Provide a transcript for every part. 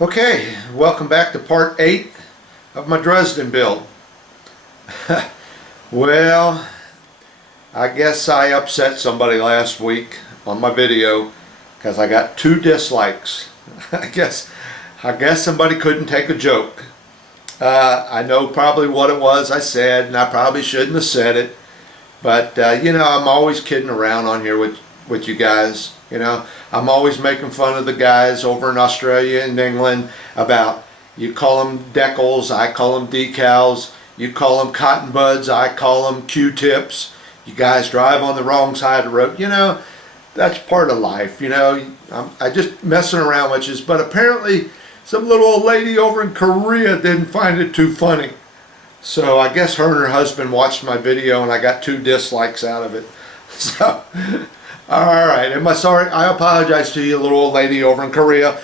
Okay, welcome back to part 8 of my Dresden build. Well, I guess I upset somebody last week on my video because I got 2 dislikes. I guess somebody couldn't take a joke. I know probably what it was I said, and I probably shouldn't have said it, but you know, I'm always kidding around on here with you guys. You know, I'm always making fun of the guys over in Australia and England about, you call them decals, I call them decals, you call them cotton buds, I call them Q-tips, you guys drive on the wrong side of the road. You know, that's part of life, you know. I just messing around with you, but apparently some little old lady over in Korea didn't find it too funny. So I guess her and her husband watched my video and I got 2 dislikes out of it. So... Alright, I apologize to you, little old lady over in Korea,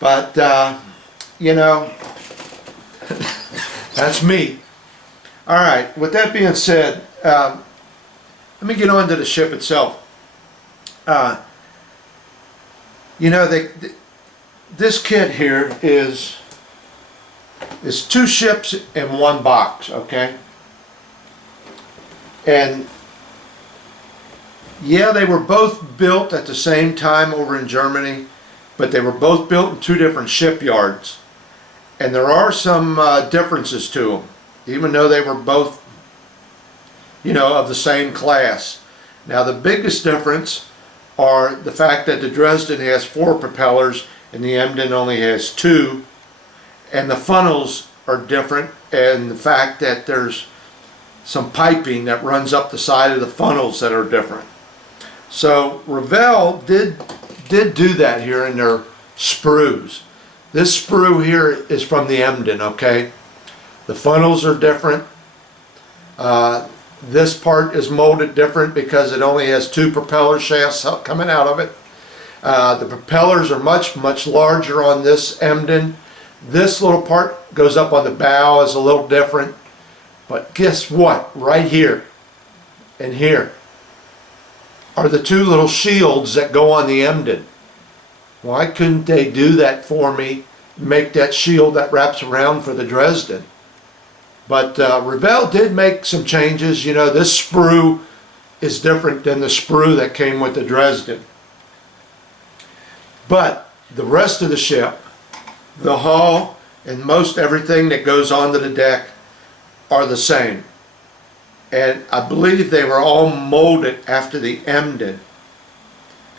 but, you know, that's me. Alright, with that being said, let me get on to the ship itself. You know, this kit here is 2 ships in 1 box, okay? And yeah, they were both built at the same time over in Germany, but they were both built in 2 different shipyards. And there are some differences to them, even though they were both, you know, of the same class. Now, the biggest difference are the fact that the Dresden has 4 propellers and the Emden only has 2. And the funnels are different, and the fact that there's some piping that runs up the side of the funnels that are different. So Revell did do that here in their sprues. This sprue here is from the Emden, okay? The funnels are different. This part is molded different because it only has 2 propeller shafts coming out of it. The propellers are much larger on this Emden. This little part goes up on the bow, is a little different. But guess what? Right here and here are the 2 little shields that go on the Emden. Why couldn't they do that for me, make that shield that wraps around for the Dresden? But Revell did make some changes. You know, this sprue is different than the sprue that came with the Dresden. But the rest of the ship, the hull, and most everything that goes onto the deck are the same. And I believe they were all molded after the Emden.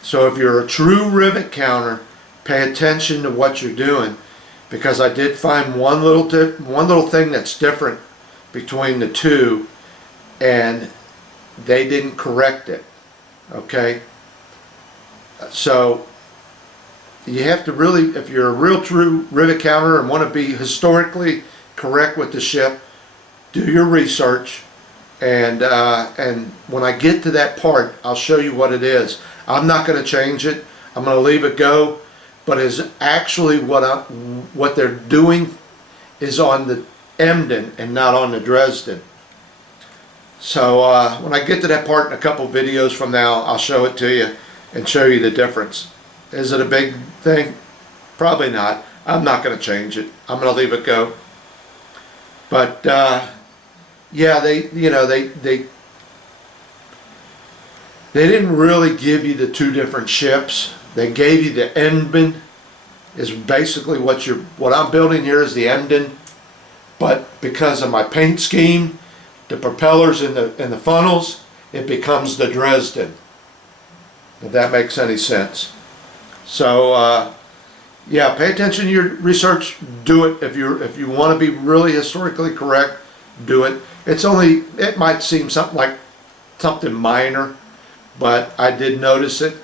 So if you're a true rivet counter, pay attention to what you're doing, because I did find one little thing that's different between the 2, and they didn't correct it. Okay? So you have to really, if you're a real true rivet counter and want to be historically correct with the ship, do your research. And when I get to that part, I'll show you what it is. I'm not going to change it. I'm going to leave it go. But is actually what they're doing is on the Emden and not on the Dresden. So when I get to that part in a couple videos from now, I'll show it to you and show you the difference. Is it a big thing? Probably not. I'm not going to change it. I'm going to leave it go. But yeah, they didn't really give you the 2 different ships. They gave you the Emden, is basically what I'm building here is the Emden, but because of my paint scheme, the propellers and the funnels, it becomes the Dresden. If that makes any sense. So yeah, pay attention to your research. Do it if you want to be really historically correct. Do it. It might seem something minor, but I did notice it,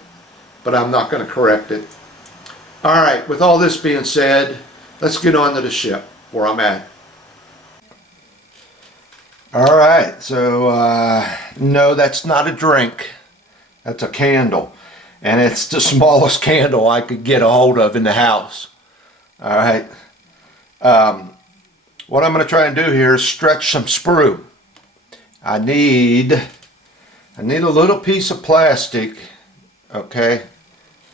but I'm not going to correct it. Alright, with all this being said, let's get on to the ship where I'm at. Alright, so no, that's not a drink. That's a candle. And it's the smallest candle I could get a hold of in the house. Alright. What I'm going to try and do here is stretch some sprue. I need a little piece of plastic, okay?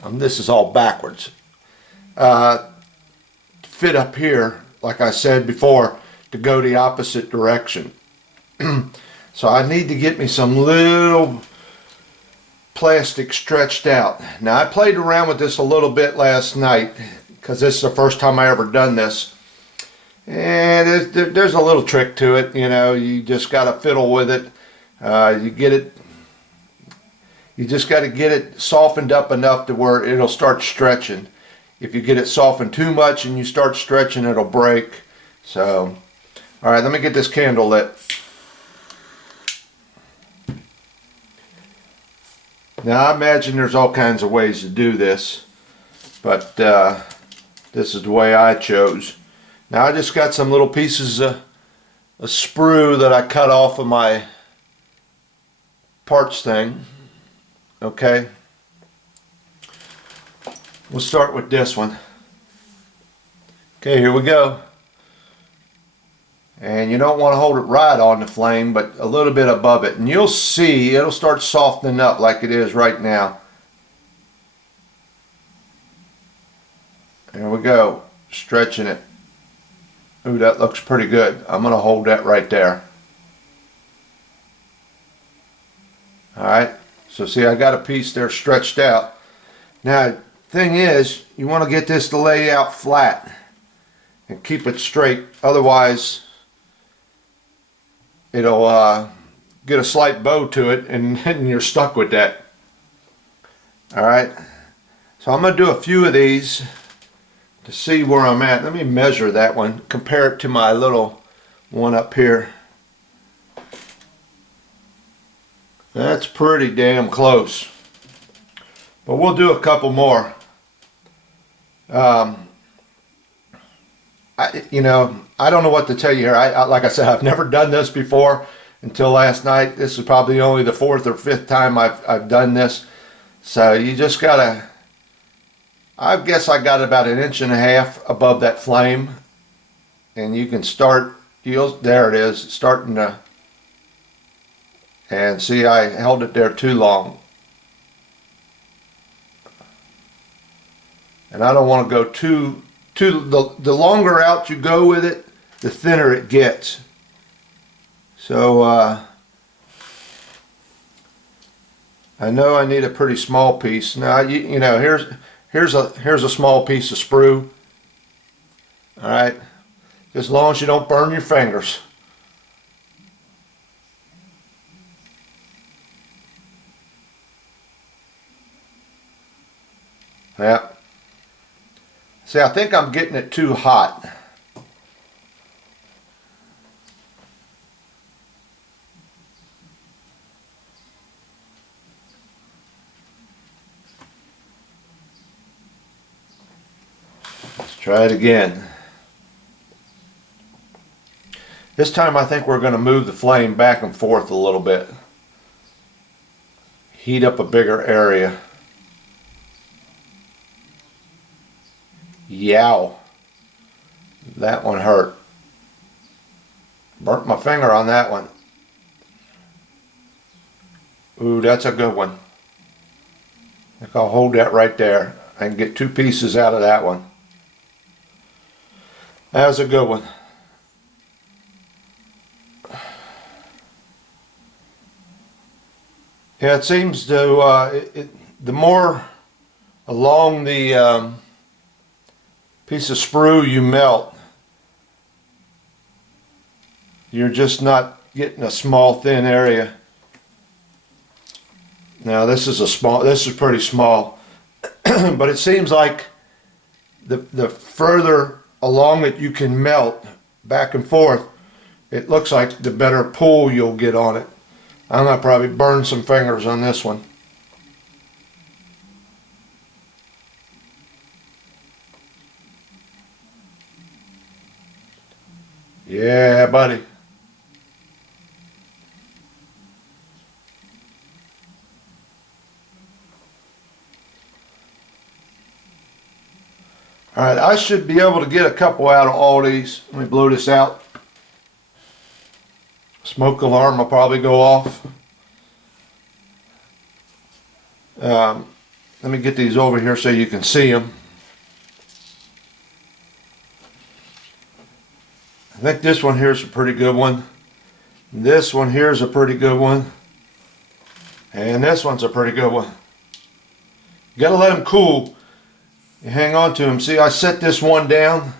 This is all backwards. fit up here, like I said before, to go the opposite direction. So I need to get me some little plastic stretched out. Now I played around with this a little bit last night because this is the first time I ever done this. And there's a little trick to it, you know. You just got to fiddle with it. You just got to get it softened up enough to where it'll start stretching. If you get it softened too much and you start stretching, it'll break. So, all right, let me get this candle lit. Now I imagine there's all kinds of ways to do this, but this is the way I chose. Now I just got some little pieces of sprue that I cut off of my parts thing. Okay, we'll start with this one. Okay, here we go. And you don't want to hold it right on the flame, but a little bit above it. And you'll see it'll start softening up like it is right now. There we go, stretching it. Ooh, that looks pretty good. I'm going to hold that right there. Alright, so see, I got a piece there stretched out. Now, thing is, you want to get this to lay out flat and keep it straight. Otherwise, it'll get a slight bow to it, and then you're stuck with that. Alright, so I'm going to do a few of these to see where I'm at. Let me measure that one, compare it to my little one up here. That's pretty damn close, but we'll do a couple more. I don't know what to tell you here. Like I said, I've never done this before until last night. This is probably only the 4th or 5th time I've done this. So you just gotta, I guess I got about 1.5 inches above that flame, and you can start, there it is, starting to, and see, I held it there too long. And I don't want to go the longer out you go with it, the thinner it gets. So I know I need a pretty small piece. Now you know, here's a small piece of sprue. All right, as long as you don't burn your fingers. Yeah. See, I think I'm getting it too hot. Let's try it again. This time I think we're going to move the flame back and forth a little bit. Heat up a bigger area. Yow. That one hurt. Burnt my finger on that one. Ooh, that's a good one. I think I'll hold that right there. I can get 2 pieces out of that one. That was a good one. Yeah, it seems to, the more along the piece of sprue you melt, you're just not getting a small thin area. Now this is pretty small, but it seems like the further along it you can melt back and forth, it looks like the better pull you'll get on it. I'm gonna probably burn some fingers on this one. Yeah, buddy. All right, I should be able to get a couple out of all these. Let me blow this out. Smoke alarm will probably go off. Let me get these over here so you can see them. I think this one here is a pretty good one. This one here is a pretty good one. And this one's a pretty good one. You gotta let them cool. You hang on to them. See, I set this one down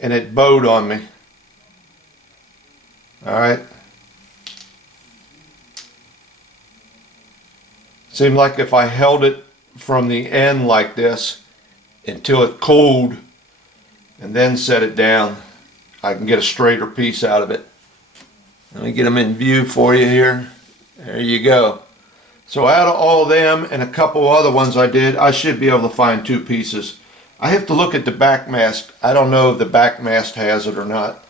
and it bowed on me. Alright. Seemed like if I held it from the end like this until it cooled and then set it down, I can get a straighter piece out of it. Let me get them in view for you here. There you go. So out of all of them and a couple other ones I did, I should be able to find two pieces. I have to look at the back mast. I don't know if the back mast has it or not.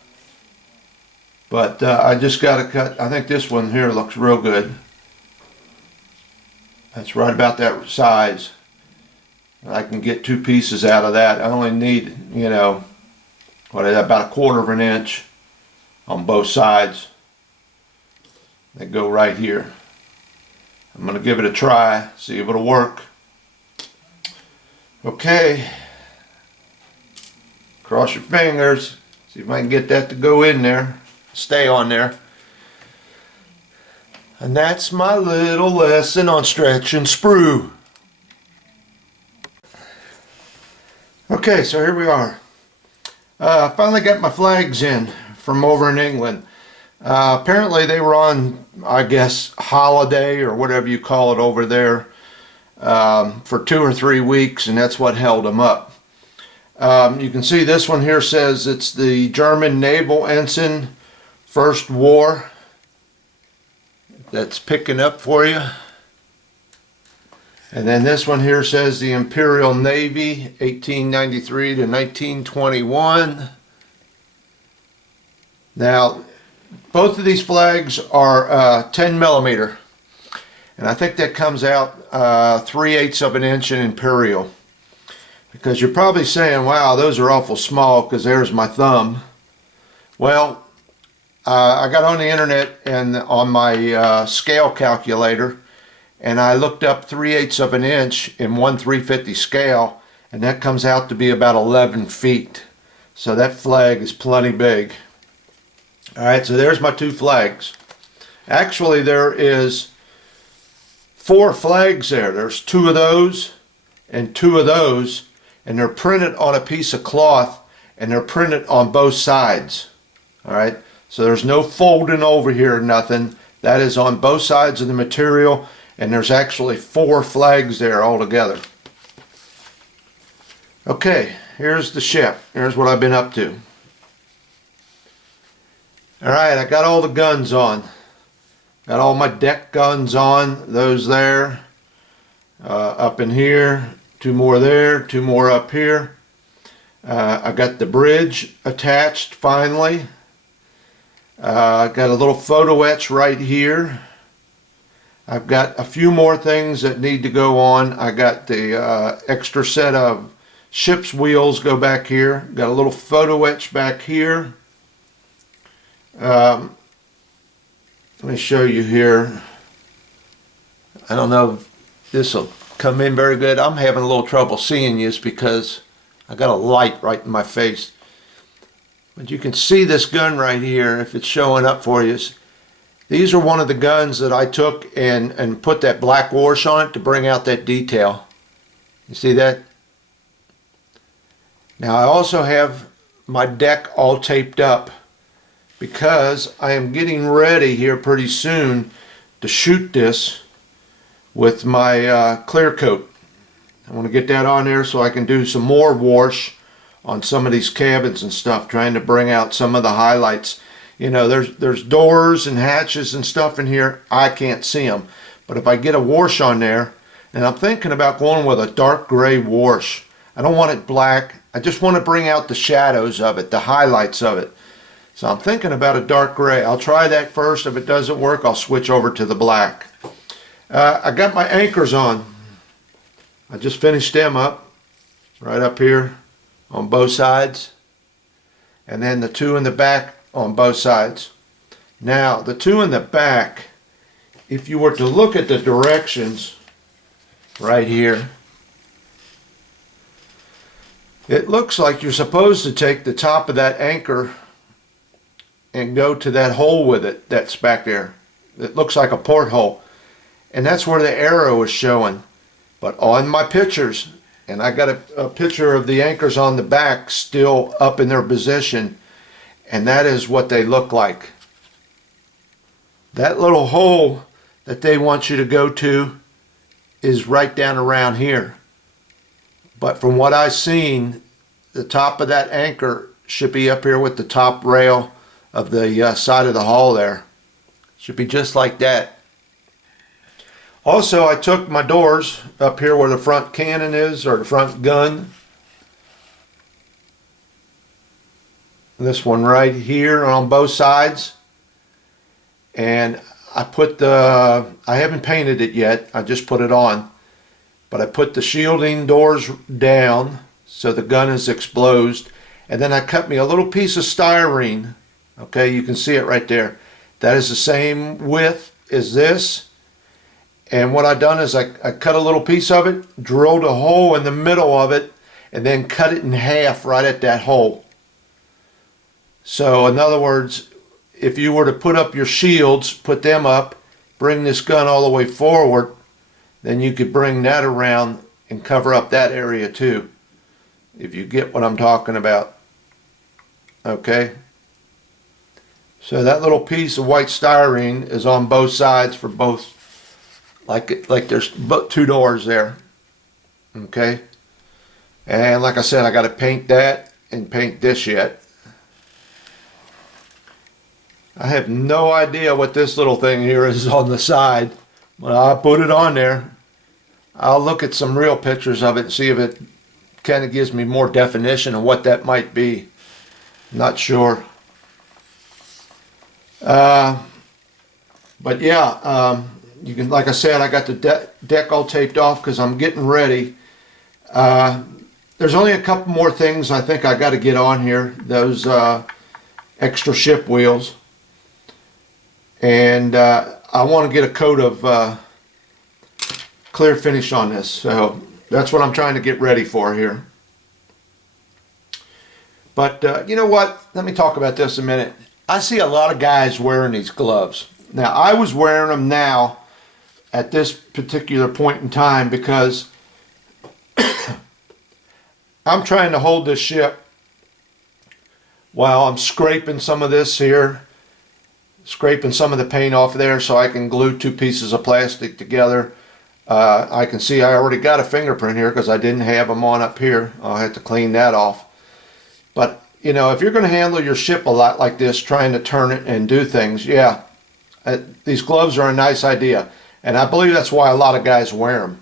But I just got to cut. I think this one here looks real good. That's right about that size. I can get two pieces out of that. I only need, you know, what is that, about 1/4 of an inch on both sides. They go right here. I'm going to give it a try, see if it'll work. Okay. Cross your fingers. See if I can get that to go in there. Stay on there. And that's my little lesson on stretch and sprue. Okay, so here we are. I finally got my flags in from over in England. Apparently they were on, I guess, holiday or whatever you call it over there for 2 or 3 weeks, and that's what held them up. You can see this one here says it's the German naval ensign, First War. That's picking up for you. And then this one here says the Imperial Navy, 1893 to 1921. Now, both of these flags are 10 millimeter. And I think that comes out 3/8 of an inch in Imperial. Because you're probably saying, wow, those are awful small because there's my thumb. Well, I got on the internet and on my scale calculator, and I looked up 3/8 of an inch in 1/350 scale, and that comes out to be about 11 feet. So that flag is plenty big. Alright, so there's my two flags. Actually, there is 4 flags there. There's 2 of those and 2 of those, and they're printed on a piece of cloth, and they're printed on both sides. Alright, so there's no folding over here or nothing. That is on both sides of the material, and there's actually 4 flags there altogether. Okay, here's the ship. Here's what I've been up to. Alright, I got all the guns on. Got all my deck guns on. Those there. Up in here. 2 more there. 2 more up here. I got the bridge attached finally. I got a little photo etch right here. I've got a few more things that need to go on. I got the extra set of ship's wheels go back here. Got a little photo etch back here. Let me show you here. I don't know if this will come in very good. I'm having a little trouble seeing this because I got a light right in my face. But you can see this gun right here if it's showing up for you. These are one of the guns that I took and put that black wash on it to bring out that detail. You see that? Now I also have my deck all taped up because I am getting ready here pretty soon to shoot this with my clear coat. I want to get that on there so I can do some more wash on some of these cabins and stuff, trying to bring out some of the highlights. You know, there's doors and hatches and stuff in here. I can't see them. But if I get a wash on there, and I'm thinking about going with a dark gray wash. I don't want it black. I just want to bring out the shadows of it, the highlights of it. So I'm thinking about a dark gray. I'll try that first. If it doesn't work, I'll switch over to the black. I got my anchors on. I just finished them up, right up here on both sides. And then the 2 in the back on both sides. Now, the 2 in the back, if you were to look at the directions right here, it looks like you're supposed to take the top of that anchor and go to that hole with it that's back there. It looks like a porthole. And that's where the arrow is showing. But on my pictures, and I got a picture of the anchors on the back still up in their position, and that is what they look like. That little hole that they want you to go to is right down around here. But from what I've seen, the top of that anchor should be up here with the top rail of the side of the hull there. Should be just like that. Also, I took my doors up here where the front cannon is, or the front gun. This one right here on both sides. And I put I haven't painted it yet, I just put it on. But I put the shielding doors down so the gun is exposed. And then I cut me a little piece of styrene. Okay, you can see it right there. That is the same width as this. And what I done is I cut a little piece of it, drilled a hole in the middle of it, and then cut it in half right at that hole. So in other words, if you were to put up your shields, put them up, bring this gun all the way forward, then you could bring that around and cover up that area too, if you get what I'm talking about. Okay? So that little piece of white styrene is on both sides for both, like there's two doors there. Okay? And like I said, I got to paint that and paint this yet. I have no idea what this little thing here is on the side, but I'll put it on there. I'll look at some real pictures of it and see if it kind of gives me more definition of what that might be. Not sure. But yeah, you can, like I said, I got the deck all taped off because I'm getting ready. There's only a couple more things I think I got to get on here. Those extra ship wheels. And I want to get a coat of clear finish on this. So that's what I'm trying to get ready for here. But you know what? Let me talk about this a minute. I see a lot of guys wearing these gloves. Now, I was wearing them now at this particular point in time because I'm trying to hold this ship while I'm scraping some of this here, scraping some of the paint off there so I can glue two pieces of plastic together. I can see I already got a fingerprint here because I didn't have them on up here. I'll have to clean that off. But you know, if you're going to handle your ship a lot like this, trying to turn it and do things, yeah, these gloves are a nice idea. And I believe that's why a lot of guys wear them.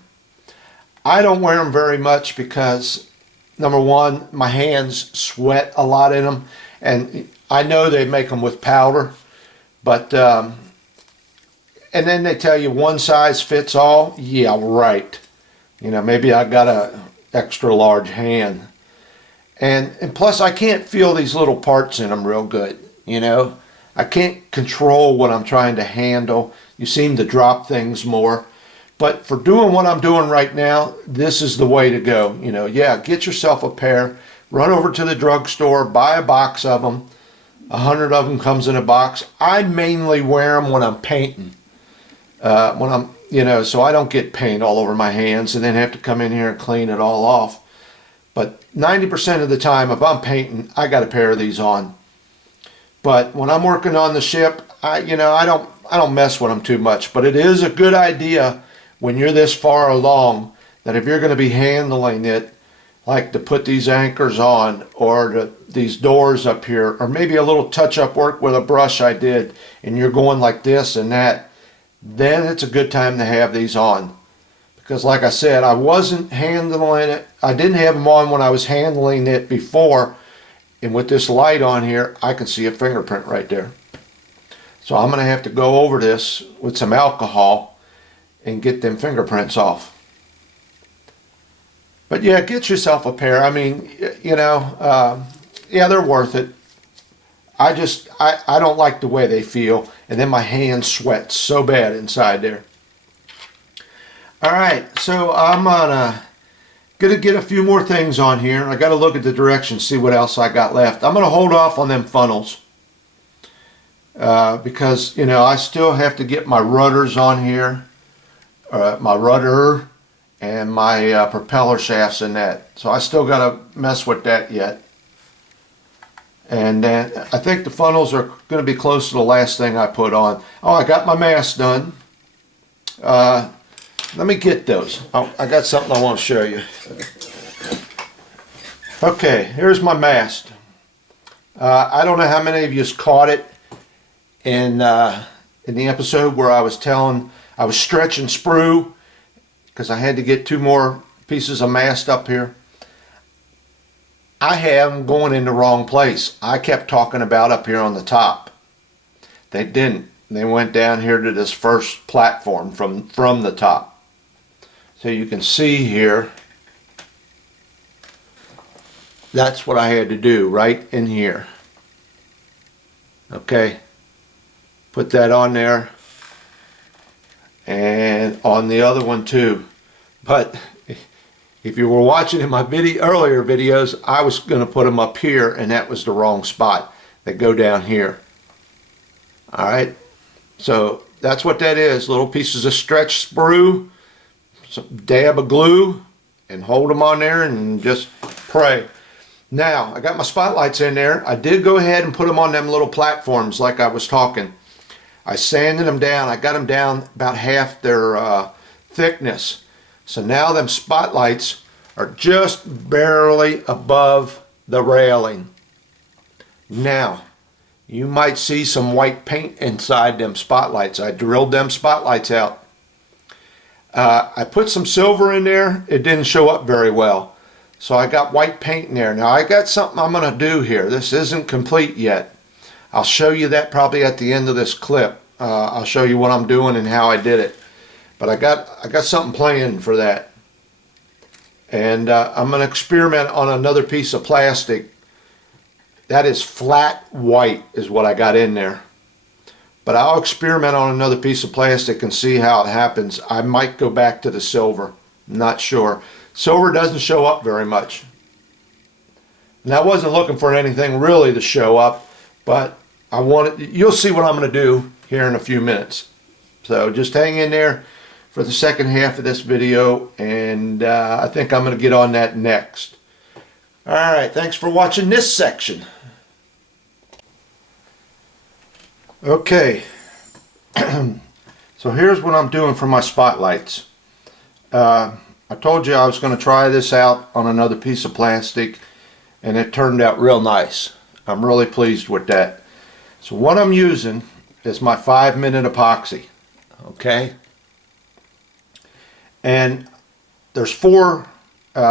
I don't wear them very much because, number one, my hands sweat a lot in them. And I know they make them with powder. But, and then they tell you one size fits all. Yeah, right. You know, maybe I got a extra large hand. And plus I can't feel these little parts in them real good, you know. I can't control what I'm trying to handle. You seem to drop things more. But for doing what I'm doing right now, this is the way to go. You know, yeah, get yourself a pair. Run over to the drugstore, buy a box of them. 100 of them comes in a box. I mainly wear them when I'm painting. You know, so I don't get paint all over my hands and then have to come in here and clean it all off. But 90% of the time, if I'm painting, I got a pair of these on. But when I'm working on the ship, I don't mess with them too much. But it is a good idea when you're this far along that if you're going to be handling it, like to put these anchors on or these doors up here, or maybe a little touch-up work with a brush I did, and you're going like this and that, then it's a good time to have these on. Because like I said, I wasn't handling it. I didn't have them on when I was handling it before. And with this light on here, I can see a fingerprint right there. So I'm going to have to go over this with some alcohol and get them fingerprints off. But yeah, get yourself a pair. I mean, you know, yeah, they're worth it. I don't like the way they feel. And then my hands sweat so bad inside there. Alright, so I'm gonna get a few more things on here. I gotta look at the directions, see what else I got left. I'm gonna hold off on them funnels. because, you know, I still have to get my rudders on here, my rudder and my propeller shafts in that. So I still got to mess with that yet. And then I think the funnels are going to be close to the last thing I put on. Oh, I got my mast done. Let me get those. Oh, I got something I want to show you. Okay, here's my mast. I don't know how many of you caught it in the episode where I was stretching sprue because I had to get 2 more pieces of mast up here. I have them going in the wrong place. I kept talking about up here on the top. They didn't. They went down here to this first platform from the top. So you can see here, that's what I had to do right in here. Okay, put that on there, and on the other one too. But if you were watching in my earlier videos, I was going to put them up here, and that was the wrong spot. They go down here. All right, so that's what that is. Little pieces of stretch sprue, some dab of glue, and hold them on there and just pray. Now, I got my spotlights in there. I did go ahead and put them on them little platforms like I was talking. I sanded them down. I got them down about half their thickness. So now them spotlights are just barely above the railing. Now, you might see some white paint inside them spotlights. I drilled them spotlights out. I put some silver in there. It didn't show up very well. So I got white paint in there. Now I got something I'm going to do here. This isn't complete yet. I'll show you that probably at the end of this clip. I'll show you what I'm doing and how I did it. But I got something planned for that. And I'm going to experiment on another piece of plastic. That is flat white is what I got in there. But I'll experiment on another piece of plastic and see how it happens. I might go back to the silver. I'm not sure. Silver doesn't show up very much. And I wasn't looking for anything really to show up, but you'll see what I'm going to do here in a few minutes. So just hang in there for the second half of this video, and I think I'm going to get on that next. Alright, thanks for watching this section. Okay, so here's what I'm doing for my spotlights. I told you I was going to try this out on another piece of plastic, and it turned out real nice. I'm really pleased with that. So what I'm using is my 5-minute epoxy. Okay, and there's 4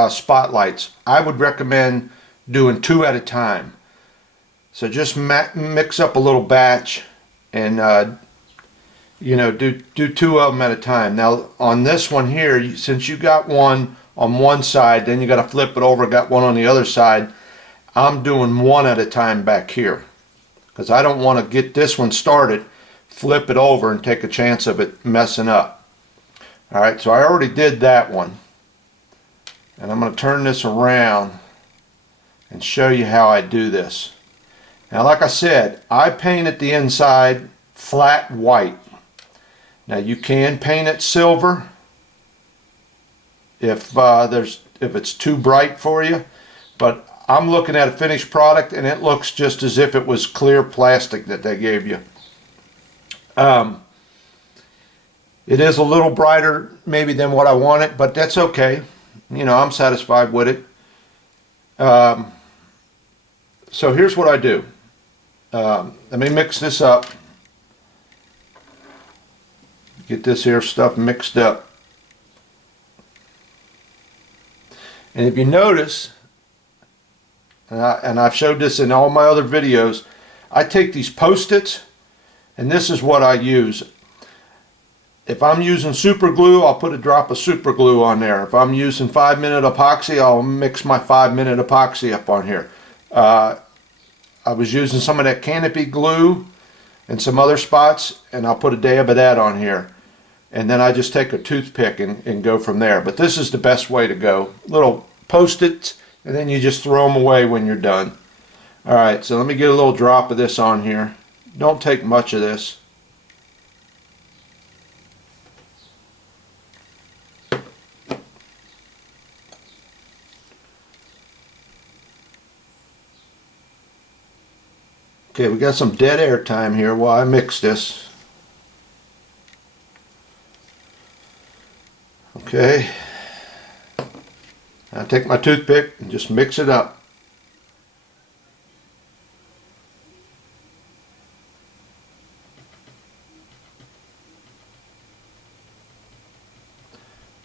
spotlights. I would recommend doing 2 at a time. So just mix up a little batch and you know, do 2 of them at a time. Now on this one here, since you got one on one side, then you got to flip it over, got one on the other side. I'm doing 1 at a time back here because I don't want to get this one started, flip it over, and take a chance of it messing up. Alright, so I already did that one. And I'm going to turn this around and show you how I do this. Now, like I said, I painted the inside flat white. Now, you can paint it silver if it's too bright for you, but I'm looking at a finished product and it looks just as if it was clear plastic that they gave you. It is a little brighter maybe than what I wanted, but that's okay. You know, I'm satisfied with it. So here's what I do. Let me mix this up. Get this here stuff mixed up. And if you notice, and I've showed this in all my other videos, I take these Post-its, and this is what I use. If I'm using super glue, I'll put a drop of super glue on there. If I'm using 5-minute epoxy, I'll mix my 5-minute epoxy up on here. I was using some of that canopy glue and some other spots, and I'll put a dab of that on here. And then I just take a toothpick and go from there. But this is the best way to go. Little Post-its, and then you just throw them away when you're done. Alright, so let me get a little drop of this on here. Don't take much of this. Okay, we got some dead air time here while I mix this. Okay, I take my toothpick and just mix it up.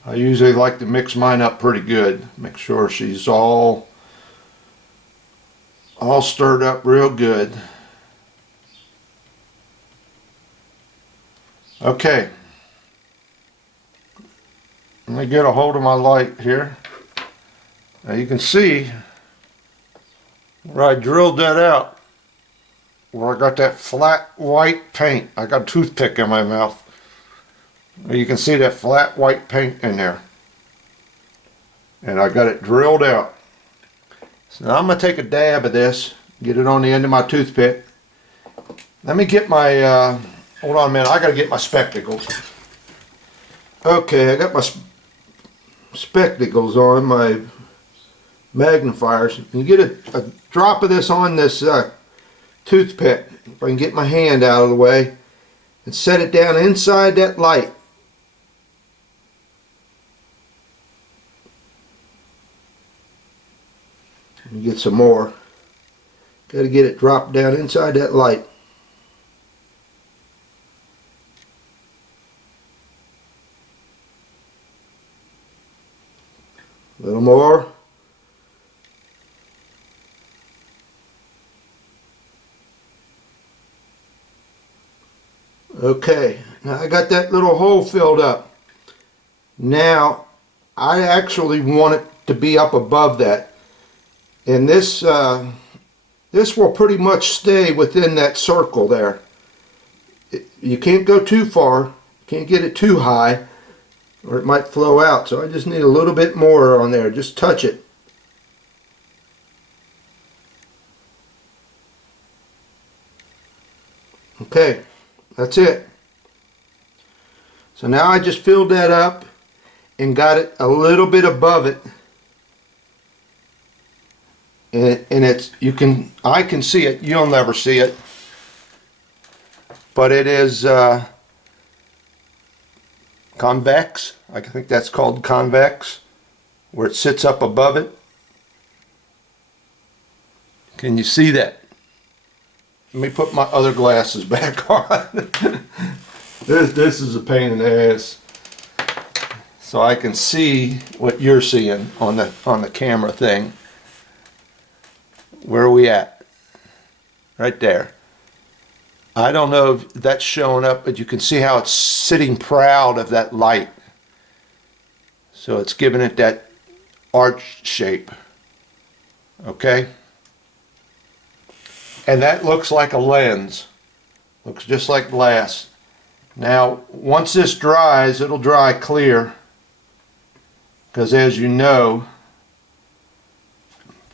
I usually like to mix mine up pretty good. Make sure she's all stirred up real good. Okay. Let me get a hold of my light here. Now you can see where I drilled that out, where I got that flat white paint. I got a toothpick in my mouth. You can see that flat white paint in there. And I got it drilled out. So now I'm going to take a dab of this, get it on the end of my toothpick. Let me get my, hold on a minute, I got to get my spectacles. Okay, I got my spectacles on, my magnifiers. You get a drop of this on this toothpick. If I can get my hand out of the way and set it down inside that light. And get some more. Got to get it dropped down inside that light. A little more. Okay, now I got that little hole filled up. Now I actually want it to be up above that. And this this will pretty much stay within that circle there. You can't go too far, can't get it too high, or it might flow out. So I just need a little bit more on there. Just touch it. Okay, that's it. So now I just filled that up and got it a little bit above it. And it's, I can see it, you'll never see it, but it is convex. I think that's called convex, where it sits up above it. Can you see that? Let me put my other glasses back on. This is a pain in the ass. So I can see what you're seeing on the camera thing. Where are we at? Right there. I don't know if that's showing up, but you can see how it's sitting proud of that light. So it's giving it that arch shape. Okay? And that looks like a lens. Looks just like glass. Now, once this dries, it'll dry clear. Because as you know,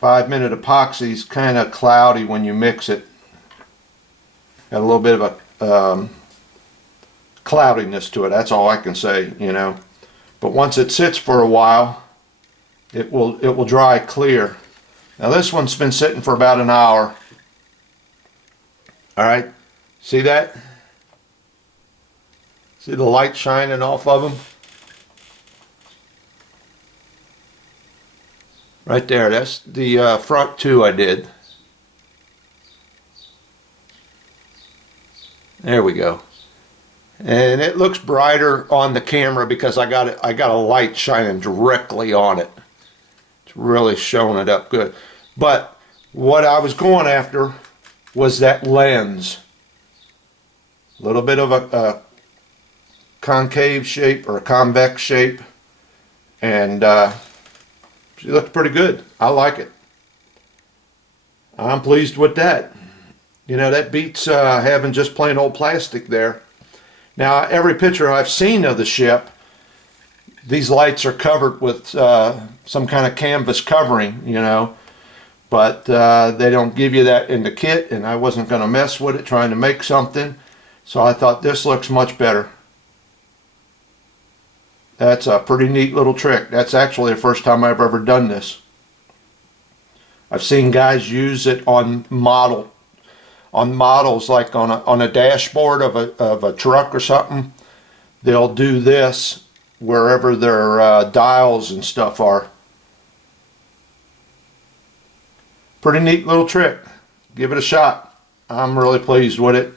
5-minute epoxy is kind of cloudy when you mix it. Got a little bit of a cloudiness to it. That's all I can say, you know. But once it sits for a while, it will dry clear. Now this one's been sitting for about an hour. All right, see that? See the light shining off of them? Right there, that's the front two I did. There we go. And it looks brighter on the camera because I got a light shining directly on it. It's really showing it up good. But what I was going after was that lens. A little bit of a concave shape or a convex shape. And she looks pretty good. I like it. I'm pleased with that. You know, that beats having just plain old plastic there. Now, every picture I've seen of the ship, these lights are covered with some kind of canvas covering, you know. but they don't give you that in the kit, and I wasn't going to mess with it trying to make something, so I thought this looks much better. That's a pretty neat little trick. That's actually the first time I've ever done this. I've seen guys use it on models, like on a dashboard of a truck or something. They'll do this wherever their dials and stuff are. Pretty neat little trick. Give it a shot. I'm really pleased with it.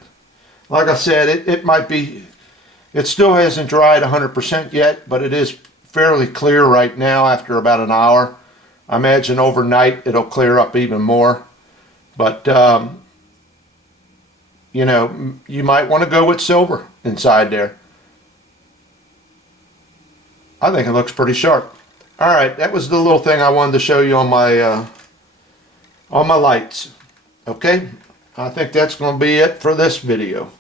Like I said, it still hasn't dried 100% yet, but it is fairly clear right now after about an hour. I imagine overnight it'll clear up even more. But, you know, you might want to go with silver inside there. I think it looks pretty sharp. Alright, that was the little thing I wanted to show you on my lights. Okay, I think that's going to be it for this video.